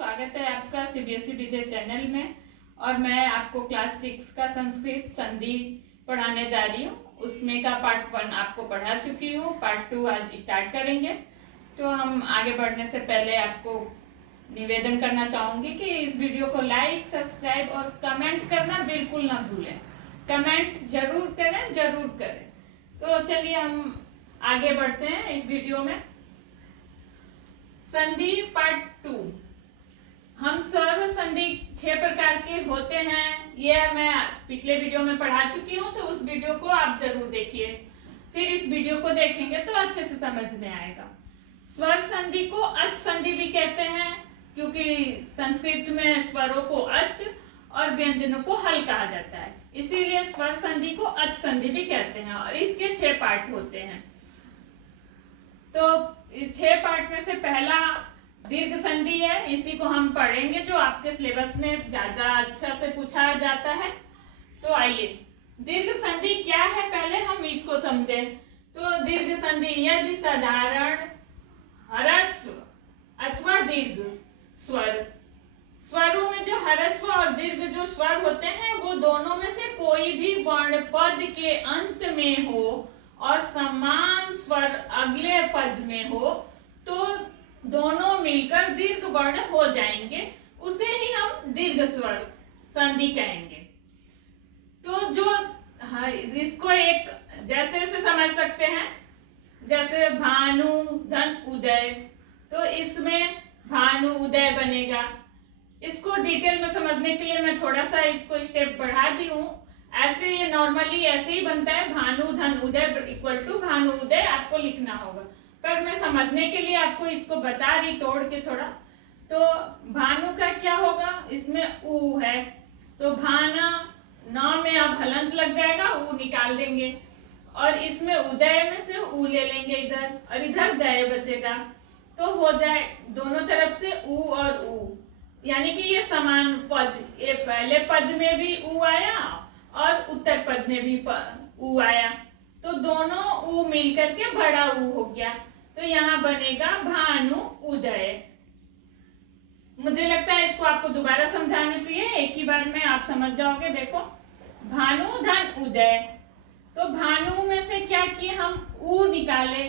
स्वागत है आपका सीबीएसई विजय चैनल में। और मैं आपको क्लास 6 का संस्कृत संधि पढ़ाने जा रही हूँ। उसमें का पार्ट 1 आपको पढ़ा चुकी हूँ, पार्ट 2 आज स्टार्ट करेंगे। तो हम आगे बढ़ने से पहले आपको निवेदन करना चाहूँगी कि इस वीडियो को लाइक, सब्सक्राइब और कमेंट करना बिल्कुल ना भूलें। कमेंट जरूर करें, जरूर करें। तो चलिए हम आगे बढ़ते हैं इस वीडियो में। संधि पार्ट 2। हम स्वर संधि 6 प्रकार के होते हैं। ये मैं पिछले वीडियो में पढ़ा चुकी हूँ, तो उस वीडियो को आप जरूर देखिए। फिर इस वीडियो को देखेंगे तो अच्छे से समझ में आएगा। स्वर संधि को अच संधि भी कहते हैं, क्योंकि संस्कृत में स्वरों को अच और व्यंजनों को हल कहा जाता है, इसीलिए स्वर संधि को अच संधि भी कहते हैं। और इसके 6 पार्ट होते हैं। तो इस 6 पार्ट में से पहला दीर्घ संधि है, इसी को हम पढ़ेंगे, जो आपके सिलेबस में ज्यादा अच्छा से पूछा जाता है। तो आइए, दीर्घ संधि क्या है पहले हम इसको समझें। तो दीर्घ संधि यदि साधारण ह्रस्व अथवा दीर्घ स्वर, स्वरों में जो ह्रस्व और दीर्घ जो स्वर होते हैं, वो दोनों में से कोई भी वर्ण पद के अंत में हो और समान स्वर अगले पद में हो, तो दोनों मिलकर दीर्घ वर्ण हो जाएंगे, उसे ही हम दीर्घ स्वर संधि कहेंगे। तो जो इसको एक जैसे से समझ सकते हैं, जैसे भानु धन उदय, तो इसमें भानु उदय बनेगा। इसको डिटेल में समझने के लिए मैं थोड़ा सा इसको स्टेप बढ़ा दी हूँ। ऐसे ये नॉर्मली ऐसे ही बनता है, भानु धन उदय इक्वल टू भानु उदय आपको लिखना होगा, पर मैं समझने के लिए आपको इसको बता रही तोड़ के थोड़ा। तो भानु का क्या होगा, इसमें ऊ है, तो भाना न में अब हलंत लग जाएगा, ऊ निकाल देंगे। और इसमें उदय में से ऊ ले लेंगे इधर, और इधर दय बचेगा, तो हो जाए दोनों तरफ से ऊ और ऊ, यानी कि ये समान पद। ये पहले पद में भी ऊ आया और उत्तर पद में भी ऊ आया, तो दोनों ऊ मिलकर के बड़ा ऊ हो गया। तो यहाँ बनेगा भानु उदय। मुझे लगता है इसको आपको दोबारा समझाना चाहिए, एक ही बार में आप समझ जाओगे। देखो, भानु धन उदय, तो भानु में से क्या किए हम ऊ निकाले,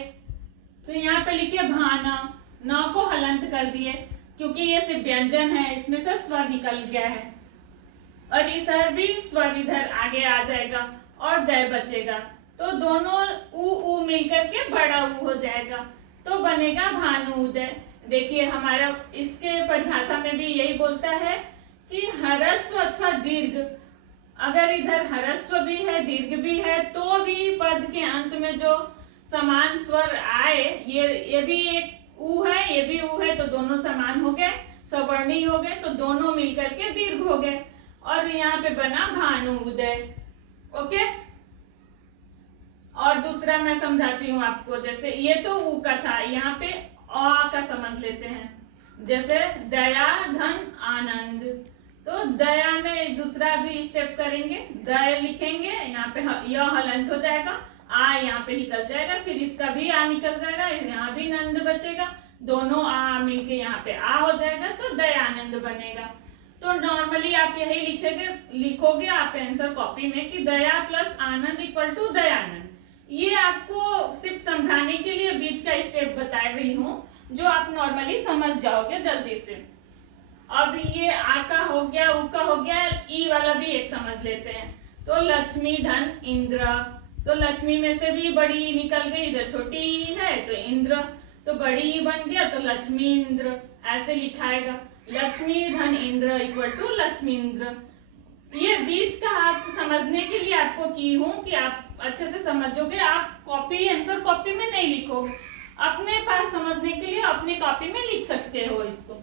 तो यहाँ पे लिखे भाना, न को हलंत कर दिए, क्योंकि ये सिर्फ व्यंजन है, इसमें से स्वर निकल गया है। और इधर भी स्वर इधर आगे आ जाएगा और दय बचेगा, तो दोनों ऊ मिलकर के बड़ा ऊ हो जाएगा, तो बनेगा भानु उदय। देखिए हमारा इसके परिभाषा में भी यही बोलता है कि ह्रस्व अथवा दीर्घ, अगर इधर ह्रस्व भी है दीर्घ भी है, तो भी पद के अंत में जो समान स्वर आए, ये भी एक ऊ है, ये भी ऊ है, तो दोनों समान हो गए, सवर्णी हो गए, तो दोनों मिलकर के दीर्घ हो गए, और यहाँ पे बना भानु उदय। ओके, और दूसरा मैं समझाती हूँ आपको। जैसे ये तो ऊ का था, यहाँ पे अ का समझ लेते हैं। जैसे दया धन आनंद, तो दया में दूसरा भी स्टेप करेंगे, दया लिखेंगे, यहाँ पे यह हलंत हो जाएगा, आ यहाँ पे निकल जाएगा, फिर इसका भी आ निकल जाएगा, यहाँ भी नंद बचेगा, दोनों आ मिलके यहाँ पे आ हो जाएगा, तो दयानंद बनेगा। तो नॉर्मली आप यही लिखोगे आप आंसर कॉपी में कि Daya plus Anand equal to Dayanand. ये आपको सिर्फ समझाने के लिए बीच का स्टेप बता रही हूँ, जो आप नॉर्मली समझ जाओगे जल्दी से। अब ये आ का हो गया, ऊ का हो गया, ई वाला भी एक समझ लेते हैं। तो लक्ष्मी धन इंद्र, तो लक्ष्मी में से भी बड़ी निकल गई, इधर छोटी है तो इंद्र, तो बड़ी बन गया, तो लक्ष्मी इंद्र ऐसे लिखाएगा। लक्ष्मी धन इंद्र इक्वल टू लक्ष्मी इंद्र। ये बीच का आप समझने के लिए आपको की हूँ कि आप अच्छे से समझोगे। आप कॉपी आंसर कॉपी में नहीं लिखोगे, अपने पास समझने के लिए अपनी कॉपी में लिख सकते हो इसको।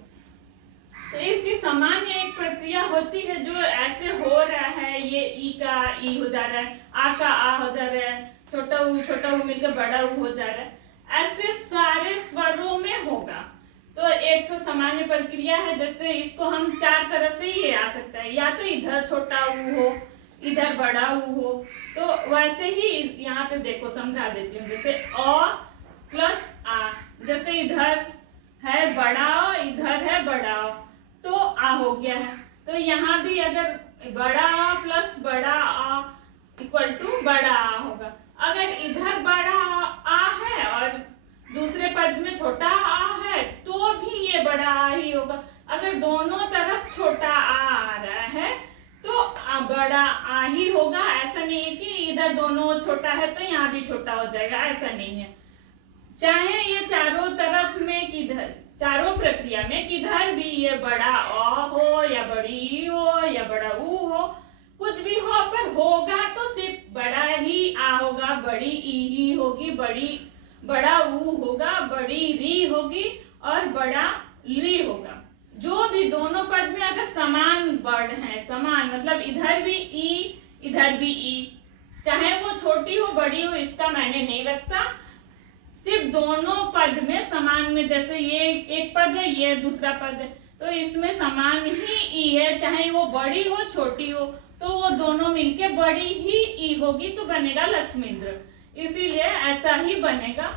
तो इसकी सामान्य एक प्रक्रिया होती है, जो ऐसे हो रहा है, ये ई का ई हो जा रहा है, आ का आ हो जा रहा है, छोटा ऊ मिलकर बड़ा ऊ हो जा रहा है, ऐसे सारे स्वरों में होगा। तो एक तो सामान्य प्रक्रिया है, जैसे इसको हम 4 तरह से ही आ सकता है, या तो इधर छोटा ऊ हो, इधर बड़ा ऊ हो, तो वैसे ही यहाँ पे देखो समझा देती हूँ। जैसे अ प्लस आ, जैसे इधर है बड़ा, इधर है बड़ा, हो गया है। तो यहाँ भी अगर बड़ा आ प्लस बड़ा आ इक्वल टू बड़ा आ होगा। अगर इधर बड़ा आ है और दूसरे पद में छोटा आ है तो भी ये बड़ा आ ही होगा। अगर दोनों तरफ छोटा आ रहा है तो बड़ा आ ही होगा। ऐसा नहीं है कि इधर दोनों छोटा है तो यहाँ भी छोटा हो जाएगा, ऐसा नहीं है। चाहे ये चारों तरफ में किधर, चारों प्रक्रिया में किधर भी ये बड़ा अ हो या बड़ी ई हो या बड़ा ऊ हो, कुछ भी हो, पर होगा तो सिर्फ बड़ा ही आ होगा, बड़ी ई ही होगी, बड़ा ऊ होगा, बड़ी री होगी और बड़ा ली होगा। जो भी दोनों पद में अगर समान वर्ड है, समान मतलब इधर भी ई इधर भी ई, चाहे वो छोटी हो बड़ी हो इसका मायने नहीं रखता, सिर्फ दोनों पद में समान में, जैसे ये एक पद है ये दूसरा पद है तो इसमें समान ही ई है, चाहे वो बड़ी हो छोटी हो तो वो दोनों मिलके बड़ी ही ई होगी तो बनेगा लक्ष्मींद्र। इसीलिए ऐसा ही बनेगा।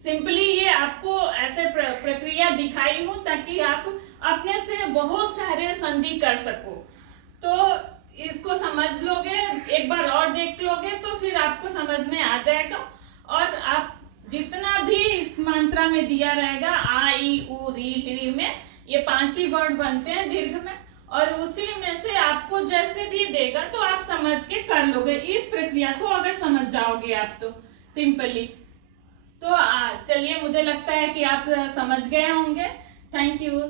सिंपली ये आपको ऐसे प्रक्रिया दिखाई हूं ताकि आप अपने से बहुत सारे संधि कर सको। तो इसको समझ लोगे, एक बार और देख लोगे तो फिर आपको समझ में आ जाएगा। और आप जितना भी इस मंत्रा में दिया रहेगा आ ई उ री ली में, ये 5 ही वर्ड बनते हैं दीर्घ में, और उसी में से आपको जैसे भी देगा तो आप समझ के कर लोगे। इस प्रक्रिया को अगर समझ जाओगे आप तो सिंपली। तो चलिए, मुझे लगता है कि आप समझ गए होंगे। Thank you.